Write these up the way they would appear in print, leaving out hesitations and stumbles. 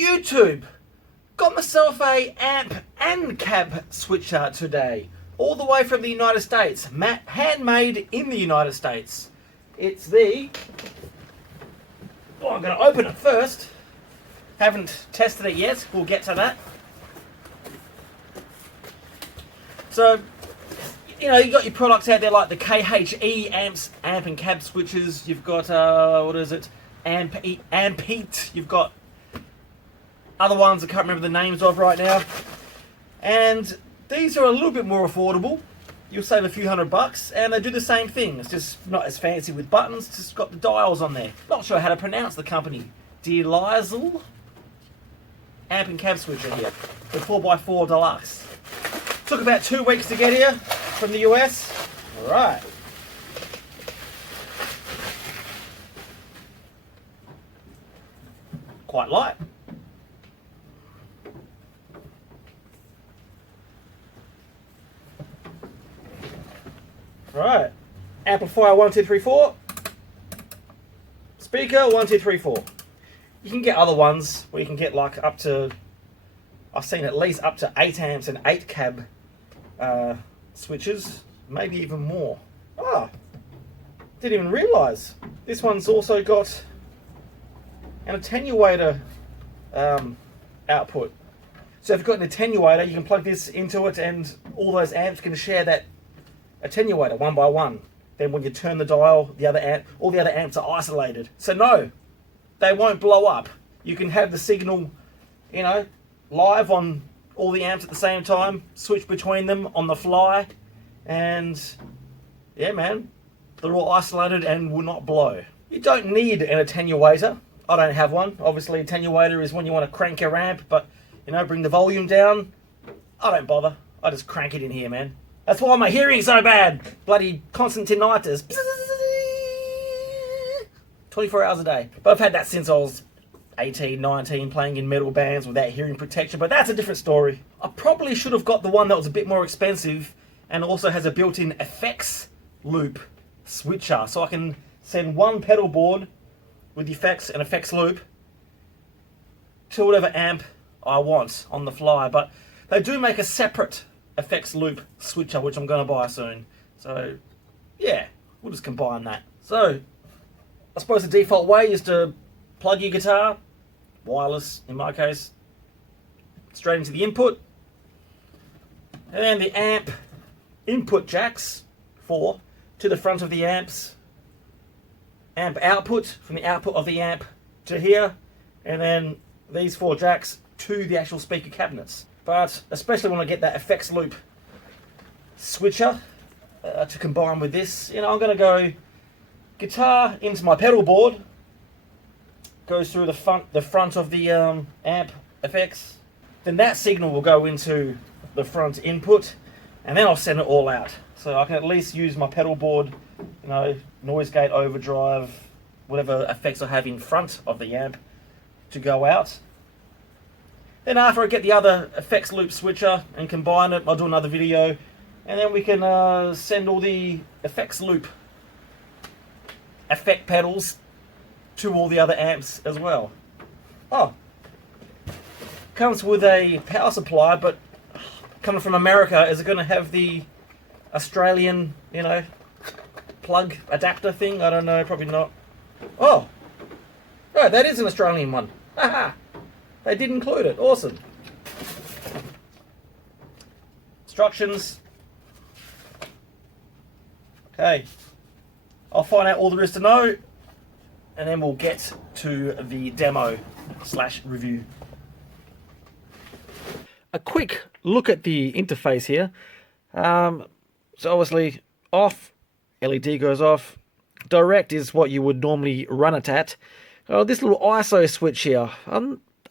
YouTube! Got myself a amp and cab switcher today. All the way from the United States. Handmade in the United States. It's the... Oh, I'm going to open it first. Haven't tested it yet. We'll get to that. So, you know, you've got your products out there like the KHE amps, amp and cab switches. You've got, what is it? Ampeat. You've got other ones I can't remember the names of right now. And these are a little bit more affordable. You'll save a few $100 and they do the same thing. It's just not as fancy with buttons, it's just got the dials on there. Not sure how to pronounce the company. DeLisle amp and cab switcher here. The 4x4 deluxe. Took about 2 weeks to get here from the US. Alright. Quite light. Right, amplifier 1, 2, 3, 4. Speaker 1, 2, 3, 4. You can get other ones where you can get like up to, I've seen at least up to 8 amps and 8 cab switches, maybe even more. Ah, didn't even realise. This one's also got an attenuator output. So if you've got an attenuator, you can plug this into it and all those amps can share that attenuator one by one. Then when you turn the dial, the other amp, all the other amps are isolated. So no, they won't blow up. You can have the signal, you know, live on all the amps at the same time, switch between them on the fly, and yeah man, they're all isolated and will not blow. You don't need an attenuator. I don't have one. Obviously attenuator is when you want to crank your amp, but you know, bring the volume down. I don't bother. I just crank it in here, man. That's why my hearing's so bad. Bloody constant tinnitus. 24 hours a day. But I've had that since I was 18, 19, playing in metal bands without hearing protection, but that's a different story. I probably should have got the one that was a bit more expensive and also has a built-in effects loop switcher, so I can send one pedal board with the effects and effects loop to whatever amp I want on the fly. But they do make a separate effects loop switcher, which I'm going to buy soon. So yeah, we'll just combine that. So I suppose the default way is to plug your guitar, wireless in my case, straight into the input, and then the amp input jacks, 4, to the front of the amps, amp output from the output of the amp to here, and then these 4 jacks to the actual speaker cabinets. But especially when I get that effects loop switcher to combine with this, you know, I'm going to go guitar into my pedal board, goes through the front of the amp effects, then that signal will go into the front input, and then I'll send it all out. So I can at least use my pedal board, you know, noise gate, overdrive, whatever effects I have in front of the amp to go out. Then after I get the other effects loop switcher and combine it, I'll do another video, and then we can send all the effects loop effect pedals to all the other amps as well. Oh, comes with a power supply, but coming from America, is it going to have the Australian, you know, plug adapter thing? I don't know, probably not. Oh, no, that is an Australian one. Haha. They did include it. Awesome. Instructions. Okay. I'll find out all there is to know, and then we'll get to the demo / review. A quick look at the interface here. So obviously off, LED goes off. Direct is what you would normally run it at. This little ISO switch here.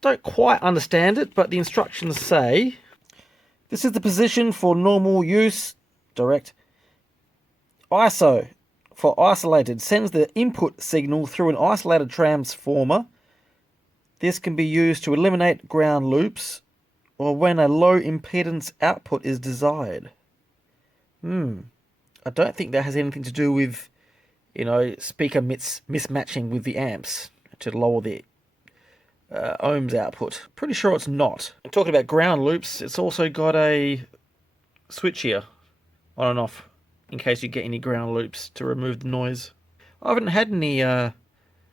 Don't quite understand it, but the instructions say this is the position for normal use, direct. ISO for isolated, sends the input signal through an isolated transformer. This can be used to eliminate ground loops or when a low impedance output is desired. I don't think that has anything to do with, you know, speaker mismatching with the amps to lower the ohms output. Pretty sure it's not. And talking about ground loops, it's also got a switch here, on and off, in case you get any ground loops to remove the noise. I haven't had any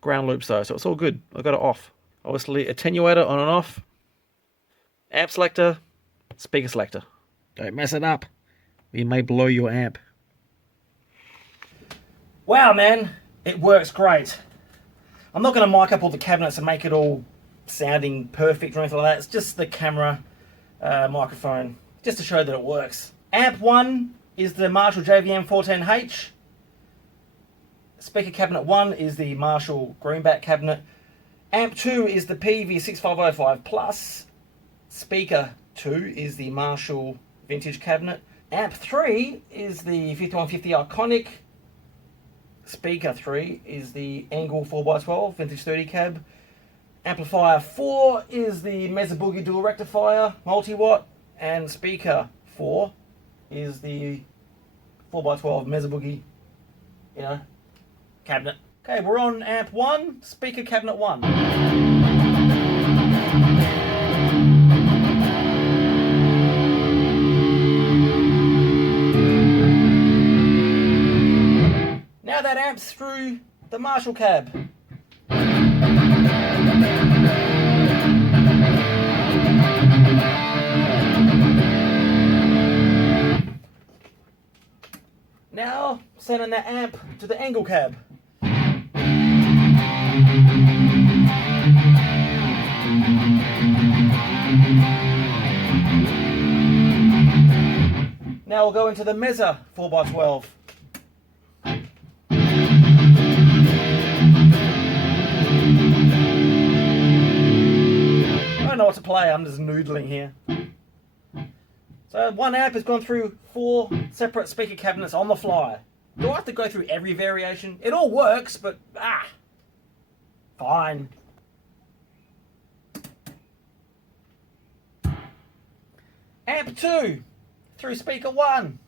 ground loops though, so it's all good. I got it off. Obviously, attenuator on and off. Amp selector, speaker selector. Don't mess it up. You may blow your amp. Wow, man, it works great. I'm not going to mic up all the cabinets and make it all sounding perfect or anything like that. It's just the camera microphone, just to show that it works. Amp 1 is the Marshall JVM 14H. Speaker cabinet 1 is the Marshall Greenback cabinet. Amp 2 is the PV6505 Plus. Speaker 2 is the Marshall Vintage cabinet. Amp 3 is the 5150 Iconic. Speaker 3 is the Angle 4x12 Vintage 30 cab. Amplifier 4 is the Mesa Boogie Dual Rectifier multi-watt. And speaker 4 is the 4x12 Mesa Boogie, cabinet. Okay, we're on amp 1, speaker cabinet 1. Now that amp's through the Marshall cab. Now sending that amp to the Angle cab. Now we'll go into the Mesa 4x12. I don't know what to play, I'm just noodling here. So one amp has gone through 4 separate speaker cabinets on the fly. Do I have to go through every variation? It all works, but fine. Amp 2 through speaker 1.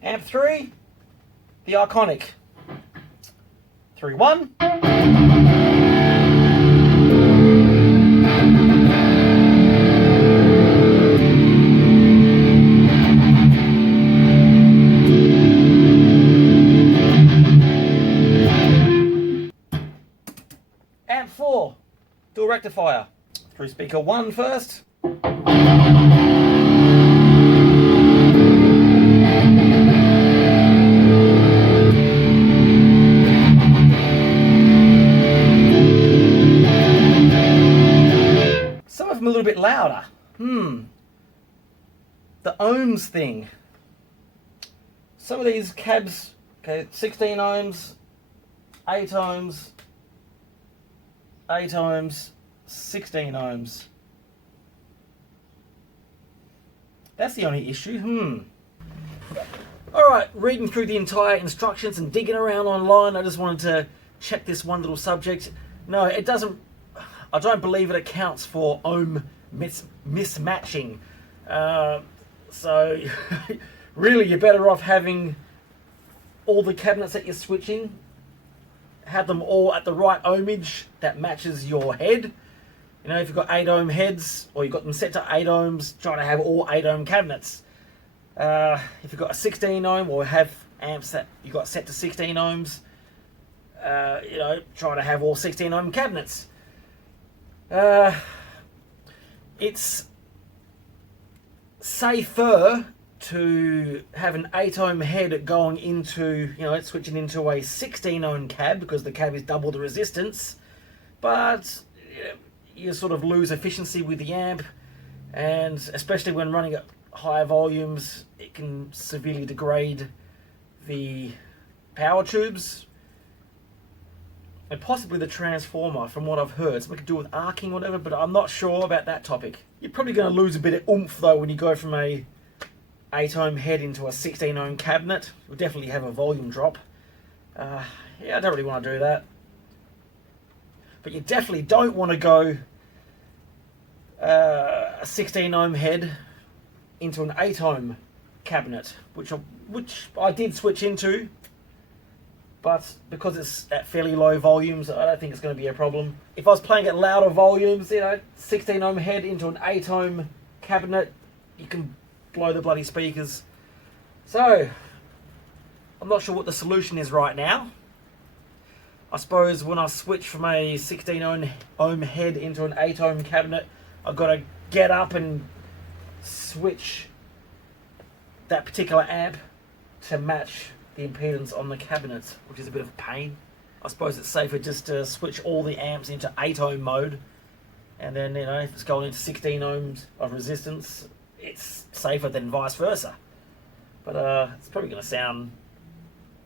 Amp 3, the Iconic. 3, 1. Amp 4, dual rectifier. Through speaker 1 first. A little bit louder. The ohms thing. Some of these cabs, 16 ohms, 8 ohms, 8 ohms, 16 ohms. That's the only issue. Alright, reading through the entire instructions and digging around online, I just wanted to check this one little subject. No, it doesn't. I don't believe it accounts for ohm mismatching. So really you're better off having all the cabinets that you're switching, have them all at the right ohmage that matches your head. If you've got 8 ohm heads or you've got them set to 8 ohms, try to have all 8 ohm cabinets. If you've got a 16 ohm or have amps that you've got set to 16 ohms, try to have all 16 ohm cabinets. It's safer to have an 8 ohm head going into, switching into a 16 ohm cab because the cab is double the resistance, but you sort of lose efficiency with the amp, and especially when running at higher volumes, it can severely degrade the power tubes. and possibly the transformer from what I've heard. Something to do with arcing or whatever, but I'm not sure about that topic. You're probably going to lose a bit of oomph though when you go from a 8 ohm head into a 16 ohm cabinet. You'll definitely have a volume drop. Yeah, I don't really want to do that. But you definitely don't want to go a 16 ohm head into an 8 ohm cabinet, which I did switch into, but because it's at fairly low volumes, I don't think it's going to be a problem. If I was playing at louder volumes, you know, 16 ohm head into an 8 ohm cabinet, you can blow the bloody speakers. So, I'm not sure what the solution is right now. I suppose when I switch from a 16 ohm head into an 8 ohm cabinet, I've got to get up and switch that particular amp to match the impedance on the cabinet, which is a bit of a pain. I suppose it's safer just to switch all the amps into 8 ohm mode, and then, you know, if it's going into 16 ohms of resistance, it's safer than vice versa. But it's probably going to sound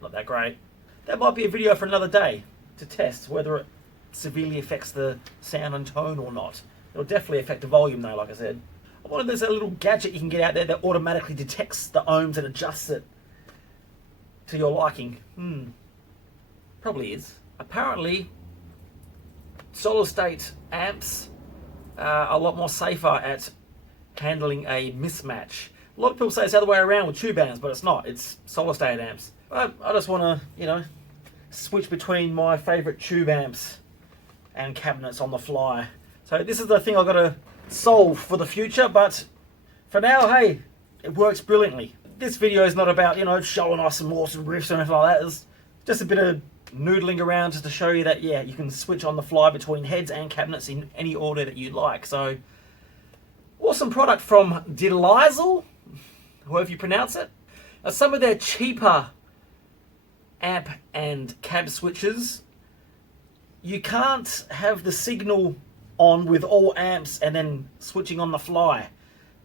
not that great. That might be a video for another day to test whether it severely affects the sound and tone or not. It'll definitely affect the volume though, like I said. I wonder if there's a little gadget you can get out there that automatically detects the ohms and adjusts it to your liking. Probably is. Apparently, solid state amps are a lot more safer at handling a mismatch. A lot of people say it's the other way around with tube amps, but it's not. It's solid state amps. I just want to, you know, switch between my favourite tube amps and cabinets on the fly. So this is the thing I've got to solve for the future, but for now, hey, it works brilliantly. This video is not about, you know, showing off some awesome riffs or anything like that. It's just a bit of noodling around just to show you that, yeah, you can switch on the fly between heads and cabinets in any order that you like. So, awesome product from DeLisle, however you pronounce it. Now, some of their cheaper amp and cab switches, you can't have the signal on with all amps and then switching on the fly.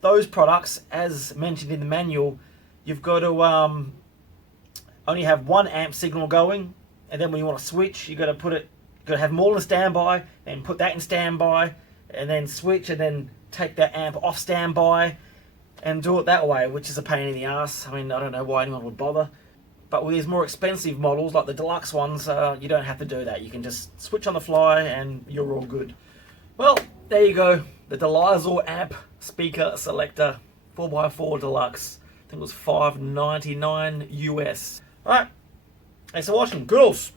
Those products, as mentioned in the manual, you've got to only have one amp signal going, and then when you want to switch, you got to have them all in standby, and put that in standby, and then switch, and then take that amp off standby, and do it that way, which is a pain in the ass. I mean, I don't know why anyone would bother. But with these more expensive models, like the deluxe ones, you don't have to do that. You can just switch on the fly and you're all good. Well, there you go. The DeLisle amp speaker selector 4x4 deluxe. I think it was $5.99 US. Alright, thanks for watching. Girls.